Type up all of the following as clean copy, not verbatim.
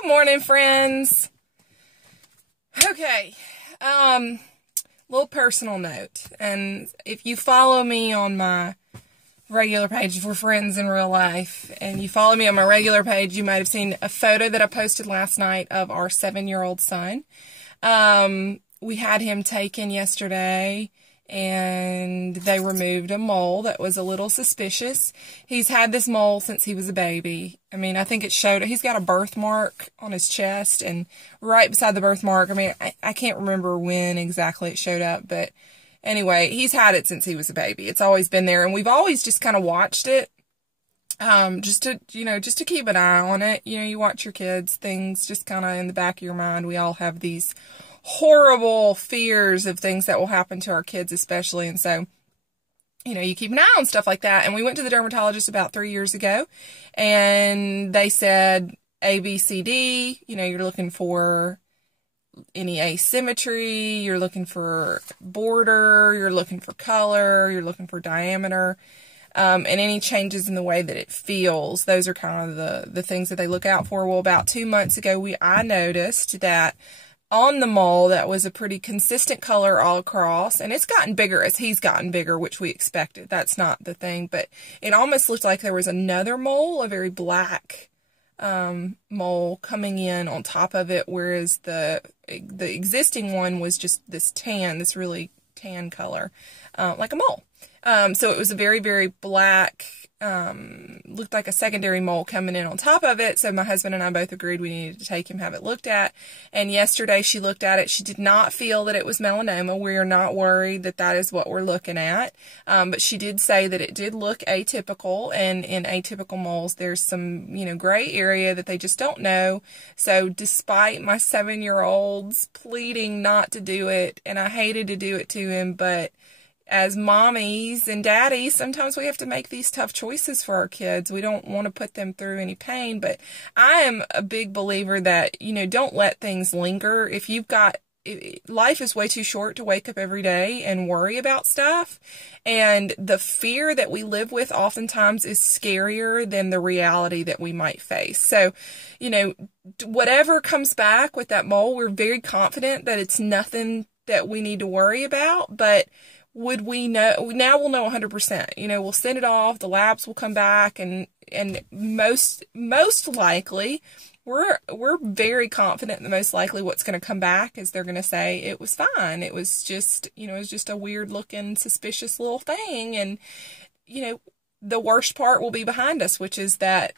Good morning, friends. Okay, little personal note, and if you follow me on my regular page, if we're friends in real life, and you follow me on my regular page, you might have seen a photo that I posted last night of our 7-year-old son. We had him taken yesterday, and they removed a mole that was a little suspicious. He's had this mole since he was a baby. I mean, I think it showed, he's got a birthmark on his chest, and right beside the birthmark, I mean, I can't remember when exactly it showed up, but anyway, he's had it since he was a baby. It's always been there, and we've always just kind of watched it, just to keep an eye on it. You know, you watch your kids, things just kind of in the back of your mind. We all have these horrible fears of things that will happen to our kids especially, and so you keep an eye on stuff like that. And we went to the dermatologist about 3 years ago, and they said A, B, C, D, you're looking for any asymmetry, you're looking for border, you're looking for color, you're looking for diameter, and any changes in the way that it feels. Those are kind of the things that they look out for. Well, about 2 months ago, I noticed that on the mole that was a pretty consistent color all across, and it's gotten bigger as he's gotten bigger, which we expected. That's not the thing, but it almost looked like there was another mole, a very black mole coming in on top of it, whereas the existing one was just this really tan color, like a mole. So it was a very, very black, looked like a secondary mole coming in on top of it. So my husband and I both agreed we needed to take him, have it looked at. And yesterday she looked at it. She did not feel that it was melanoma. We are not worried that that is what we're looking at. But she did say that it did look atypical, and in atypical moles, there's some, gray area that they just don't know. So despite my 7-year-old's pleading not to do it, and I hated to do it to him, but as mommies and daddies, sometimes we have to make these tough choices for our kids. We don't want to put them through any pain, but I am a big believer that, don't let things linger. If you've got, life is way too short to wake up every day and worry about stuff, and the fear that we live with oftentimes is scarier than the reality that we might face. So, whatever comes back with that mole, we're very confident that it's nothing that we need to worry about, but would we know? Now we'll know 100%. We'll send it off. The labs will come back, and most likely, we're very confident that most likely what's going to come back is they're going to say it was fine. It was just, it was just a weird looking, suspicious little thing, and the worst part will be behind us, which is that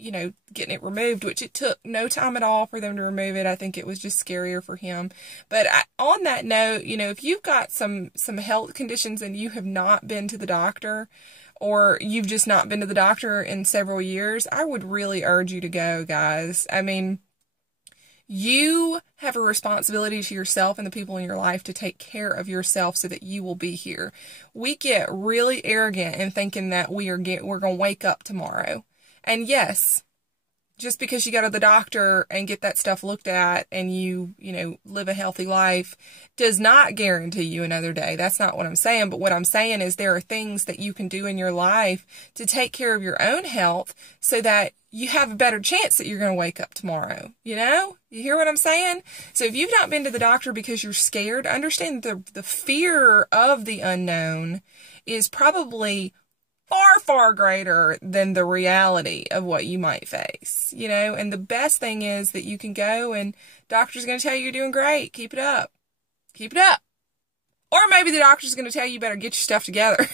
getting it removed, which it took no time at all for them to remove it. I think it was just scarier for him. But on that note, if you've got some health conditions and you have not been to the doctor, or you've just not been to the doctor in several years, I would really urge you to go, guys. I mean, you have a responsibility to yourself and the people in your life to take care of yourself so that you will be here. We get really arrogant in thinking that we're going to wake up tomorrow. And yes, just because you go to the doctor and get that stuff looked at and you live a healthy life does not guarantee you another day. That's not what I'm saying. But what I'm saying is there are things that you can do in your life to take care of your own health so that you have a better chance that you're going to wake up tomorrow. You hear what I'm saying? So if you've not been to the doctor because you're scared, understand the fear of the unknown is probably far, far greater than the reality of what you might face, and the best thing is that you can go and doctor's going to tell you you're doing great. Keep it up. Keep it up. Or maybe the doctor's going to tell you better get your stuff together.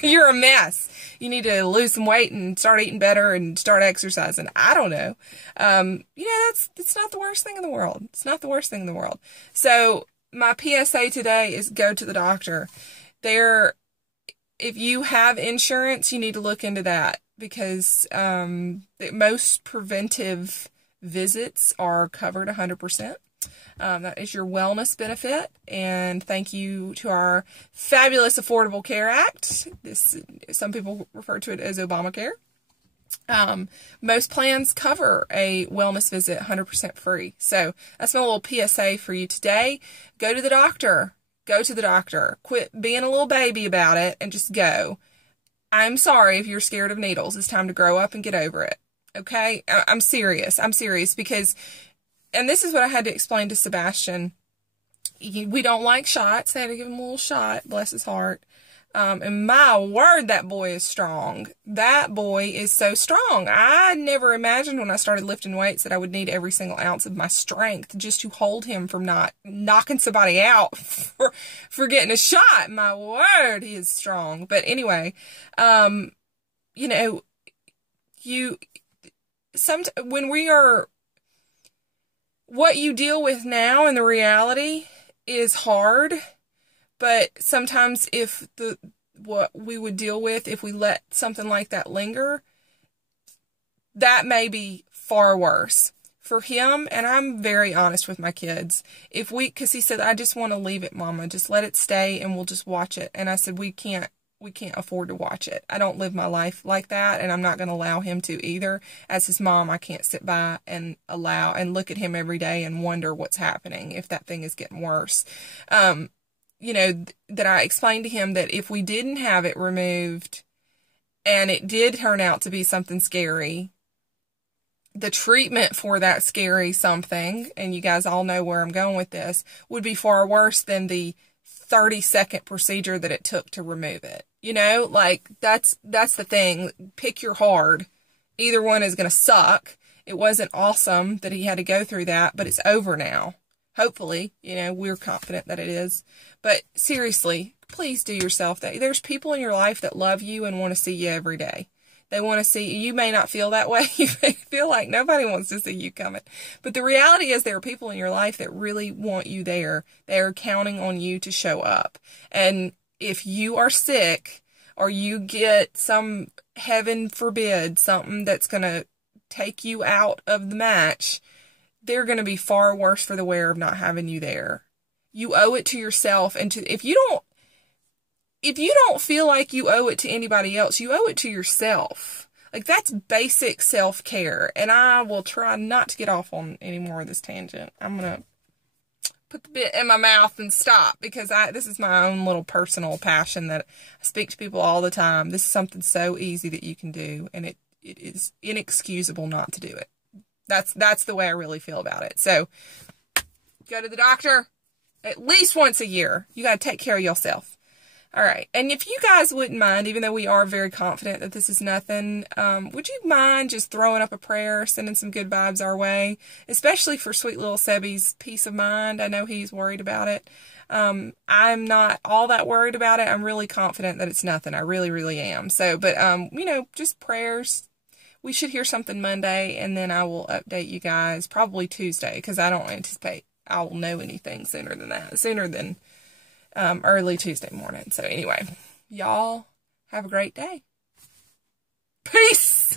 You're a mess. You need to lose some weight and start eating better and start exercising. I don't know. That's not the worst thing in the world. It's not the worst thing in the world. So my PSA today is go to the doctor. If you have insurance, you need to look into that, because most preventive visits are covered 100%. That is your wellness benefit, and thank you to our fabulous Affordable Care Act. Some people refer to it as Obamacare. Most plans cover a wellness visit 100% free. So that's my little PSA for you today. Go to the doctor. Go to the doctor. Quit being a little baby about it and just go. I'm sorry if you're scared of needles. It's time to grow up and get over it. Okay? I'm serious. I'm serious because, and this is what I had to explain to Sebastian. We don't like shots. They had to give him a little shot, bless his heart. And my word, that boy is strong. That boy is so strong. I never imagined when I started lifting weights that I would need every single ounce of my strength just to hold him from not knocking somebody out for getting a shot. My word, he is strong. But anyway, you know, when we are, what you deal with now in the reality is hard. But sometimes what we would deal with if we let something like that linger, that may be far worse for him. And I'm very honest with my kids. Because he said, I just want to leave it, Mama. Just let it stay and we'll just watch it. And I said, we can't afford to watch it. I don't live my life like that, and I'm not going to allow him to either. As his mom, I can't sit by and look at him every day and wonder what's happening if that thing is getting worse. You know, that I explained to him that if we didn't have it removed and it did turn out to be something scary, the treatment for that scary something, and you guys all know where I'm going with this, would be far worse than the 30-second procedure that it took to remove it. You know, like that's the thing. Pick your hard. Either one is going to suck. It wasn't awesome that he had to go through that, but it's over now. Hopefully, you know, we're confident that it is. But seriously, please do yourself that. There's people in your life that love you and want to see you every day. They want to see you. You may not feel that way. You may feel like nobody wants to see you coming. But the reality is there are people in your life that really want you there. They're counting on you to show up. And if you are sick or you get some, heaven forbid, something that's going to take you out of the match, they're going to be far worse for the wear of not having you there. You owe it to yourself, and if you don't feel like you owe it to anybody else, you owe it to yourself. Like, that's basic self-care. And I will try not to get off on any more of this tangent. I'm going to put the bit in my mouth and stop, because this is my own little personal passion that I speak to people all the time. This is something so easy that you can do, and it is inexcusable not to do it. That's the way I really feel about it. So, go to the doctor at least once a year. You got to take care of yourself. All right. And if you guys wouldn't mind, even though we are very confident that this is nothing, would you mind just throwing up a prayer, sending some good vibes our way, especially for sweet little Sebby's peace of mind? I know he's worried about it. I'm not all that worried about it. I'm really confident that it's nothing. I really, really am. So, but, you know, just prayers. We should hear something Monday, and then I will update you guys probably Tuesday, because I don't anticipate I will know anything sooner than early Tuesday morning. So anyway, y'all have a great day. Peace!